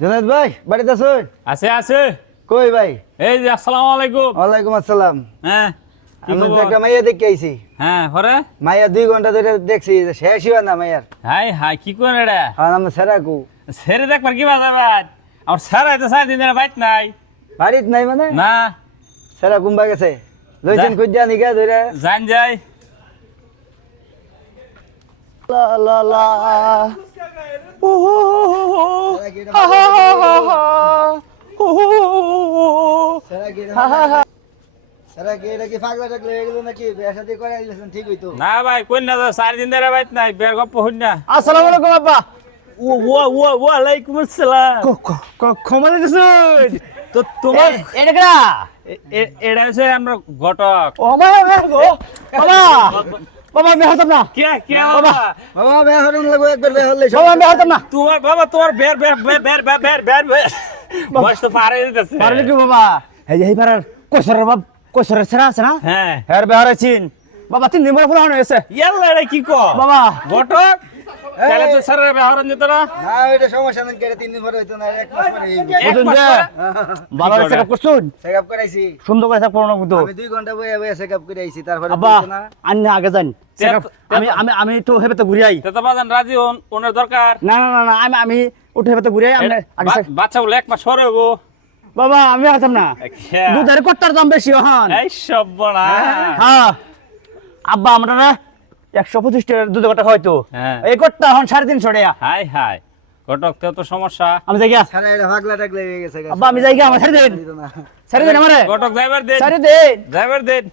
জুনায়েদ ভাই বাড়িতে আছেন? আছে আছে। কই ভাই? এই যে আসসালামু আলাইকুম। ওয়ালাইকুম আসসালাম। হ্যাঁ কি আমি তো খবর? একটা মাইয়া দেখে আইছি। হ্যাঁ পরে মাইয়া 2 ঘন্টা ধরে দেখছি, শেষই হয় না মাইয়ার। হাই হাই কি কোন এটা? আর নাম সেরাকু। ছেড়ে দেখবার কি বাজার ভাই? আমার স্যার হয়তো 4 দিন ধরে বাইত নাই। বাড়িত নাই মানে? না সেরাকুম বা গেছে। লইছেন যা। কইজা নিগা ধরে। জান যাই। লা লা লা। ও হা হা হা হা। ও সেরাকি এটা কি পাগলা টাগলা হয়ে গেল নাকি? বিয়ে শাদী করে আইলেছেন ঠিক হইতো। না ভাই কোন না 4 দিন ধরে বাইত নাই। বের গপ্প হই না। আসসালামু আলাইকুম আব্বা। ওয়ালাইকুম আসসালাম। ক্ষমা দিতেছেন। তো তোমার এটা কেডা? এটা হচ্ছে আমরা ঘটক। ও বাবা গো। বাবা। বাবা আমি হতাম না। কে কে বাবা। বাবা? বাবা বিয়ে হরণ লাগো একবার বিয়ে হলে। বাবা আমি হতাম না। তোমার বাবা তোমার বের বের বের বের বের বের বের বয়স তো পারে দিতেছে। পারলে কি বাবা? এই যে এই পারার কইছরের বাপ কইছরের ছেড়া আছে না? হ্যাঁ হের বিয়ে হরেছিন। বাবা 3 দিন পরে ফুলানো হয়েছে। ইয়াল্লা এটা কি কো? বাবা। ঘটক তাহলে তো স্যারের ব্যবহার দিত না। না এটা সমস্যা নেই, কেটে 3 দিন পরে হইতো না, 1 মাস পরে হইবে। এক মাস পরে? ভালো করে? চেকআপ করছুন? চেকআপ করাইছি। সুন্দর করে চেকআপ করানো কিন্তু। আমি 2 ঘন্টা বইয়া বইয়া চেকআপ করে আইছি, তারপরে আব্বা হইতো না। আন্না আগে যান তে- আমি আমি আমি তো হেবে তো ঘুরে আই তে তো বাজান রাজি হন ওনার দরকার। না না না না আমি আমি উঠে হেবে তো ঘুরে আই আমি আগে বাচ্চা বলে 1 মাস পরে হবো। বাবা আমি আসতাম না দুধের কট্টার দাম বেশি হন এই সব বড়া। হ্যাঁ আব্বা আমরা না 125 টাকার দুধের কট্টা হয়তো হ্যাঁ। এই কট্টা হন 350 টাকা হাই হাই ঘটক তো সমস্যা। আমি যাই গিয়া সারা এটা পাগলা টাগলা হয়ে গেছে। আব্বা আমি যাই গিয়া আমার ছেড়ে দেন হইতো না। ছেড়ে দেন আমারে ঘটক ড্রাইভার দেন ছেড়ে দেন ড্রাইভার দেন।